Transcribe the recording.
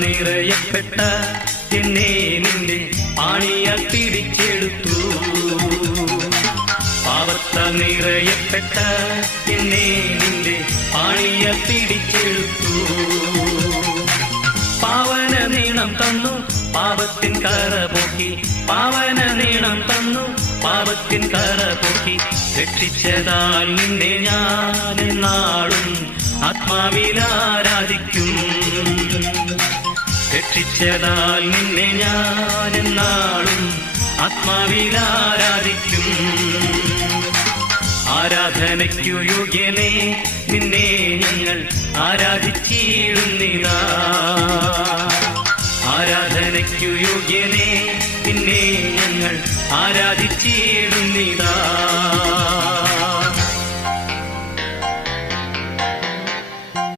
നിറയപ്പെട്ട എന്നെ നിന്റെ പാണിയാൽ പിടിച്ചെടുത്തു. പാപത്താൽ നിറയപ്പെട്ട എന്നെ നിന്റെ പാണിയാൽ പിടിച്ചെടുത്തു. പാവന നീണം തന്നു പാപത്തിൻ കറ പോക്കി, പാവന നീണം തന്നു പാപത്തിൻ കറ പോക്കി. രക്ഷിച്ചതാൽ നിന്നെ ഞാൻ എന്നാളും ആത്മാവിൽ ആരാധിക്കും. രക്ഷിച്ചതാൽ നിന്നെ ഞാൻ എന്നാളും ആത്മാവിൽ ആരാധിക്കും. ആരാധനയ്ക്കു യോഗ്യനേ നിന്നെ ഞങ്ങൾ ആരാധിച്ചിടുന്നിതാ. ആരാധനയ്ക്കു യോഗ്യനേ നിന്നെ ഞങ്ങൾ ആരാധിച്ചി